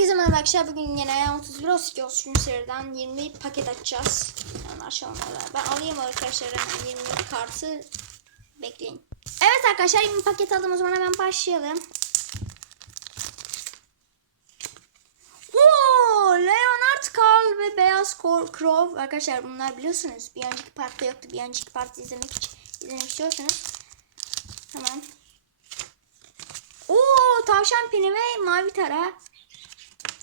Herkese merhaba arkadaşlar. Bugün yine 31 32 olsun seriden 20 paket açacağız. Yani açalım. Ben alayım arkadaşlar hemen 20 kartı. Bekleyin. Evet arkadaşlar 20 paket aldım o zaman hemen başlayalım. Oo, Leonard Carl ve Beyaz Crow. Arkadaşlar bunlar biliyorsunuz. Bir önceki partta yoktu. Bir önceki partta izlemek izlemek istiyorsanız hemen Oo tavşan pini ve mavi tara.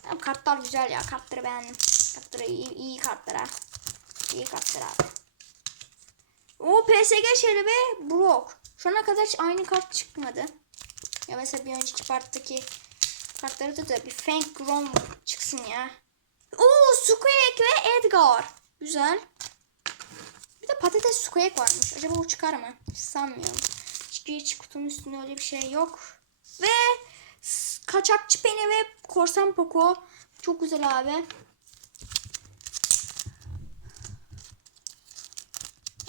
Ya, kartlar güzel ya. Kartları beğendim. Kartları iyi, iyi kartlar ha. İyi kartlar abi. O PSG ve Brock. Şu ana kadar hiç aynı kart çıkmadı. Ya mesela bir önceki parttaki kartları da, da bir Frank Grom çıksın ya. Oo Squeak ve Edgar. Güzel. Bir de patates Squeak varmış. Acaba o çıkar mı? Hiç sanmıyorum. Çünkü hiç kutunun üstünde öyle bir şey yok. Ve kaçakçı peni ve korsan poko. Çok güzel abi.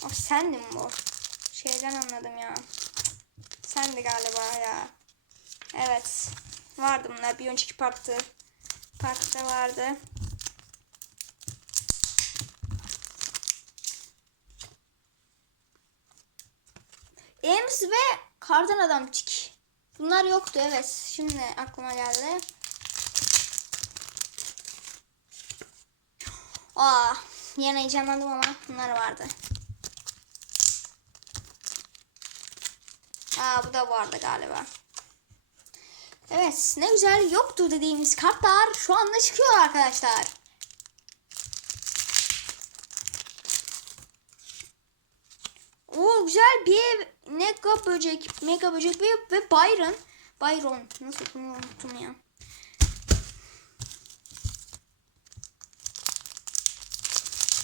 Of sendin bu. Şeyden anladım ya. Sendi galiba ya. Evet. Vardı bunlar. Bir önceki parktı. Parkta vardı. Ems ve kardan adam tik. Bunlar yoktu evet. Şimdi aklıma geldi. Aa, yine heyecanlandım ama bunlar vardı. Aa, bu da vardı galiba. Evet, ne güzel yoktu dediğimiz kartlar şu anda çıkıyor arkadaşlar. O güzel bir mega böcek, mega böcek ve, ve Byron. Byron. Nasıl bunu unuttum ya.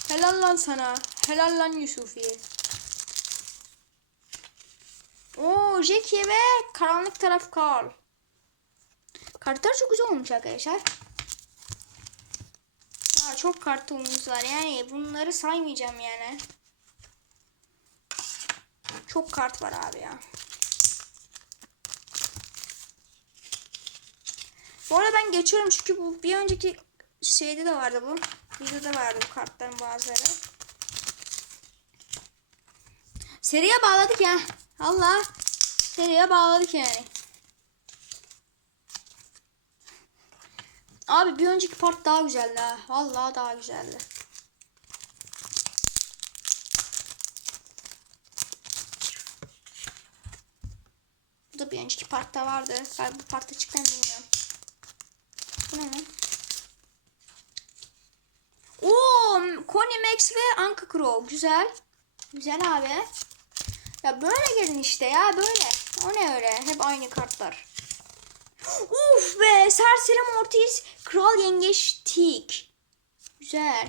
Helal lan sana. Helal lan Yusufi. Oo Jackie ve karanlık taraf Carl. Kartlar çok güzel olmuş arkadaşlar. Aa, çok kartonumuz var yani bunları saymayacağım yani. Çok kart var abi ya. Bu arada ben geçiyorum çünkü bu bir önceki şeyde de vardı bu. Videoda vardı bu kartların bazıları. Seriye bağladık ya. Allah. Seriye bağladık yani. Abi bir önceki part daha güzeldi ha. Vallahi daha güzeldi. Bir önceki partta vardı. Galiba bu partta çıktı mı bilmiyorum. Bu ne lan? Connie Max ve Anka Crow. Güzel. Güzel abi. Ya böyle gelin işte ya böyle. O ne öyle? Hep aynı kartlar. Uf be! Serseri Mortis, Kral Yengeç Tik. Güzel.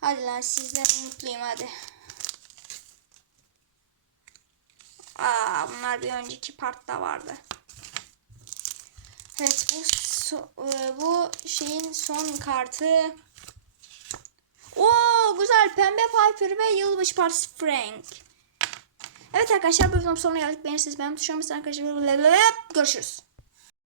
Hadi lan sizden mutluyum hadi. Aa, bunlar bir önceki partta vardı. Evet bu so- e, bu şeyin son kartı. Oo güzel pembe Piper ve yılbaşı partisi Frank. Evet arkadaşlar bu videonun sonuna geldik. Beğenirseniz beğenmeyi tuşlamayı arkadaşlar. Görüşürüz.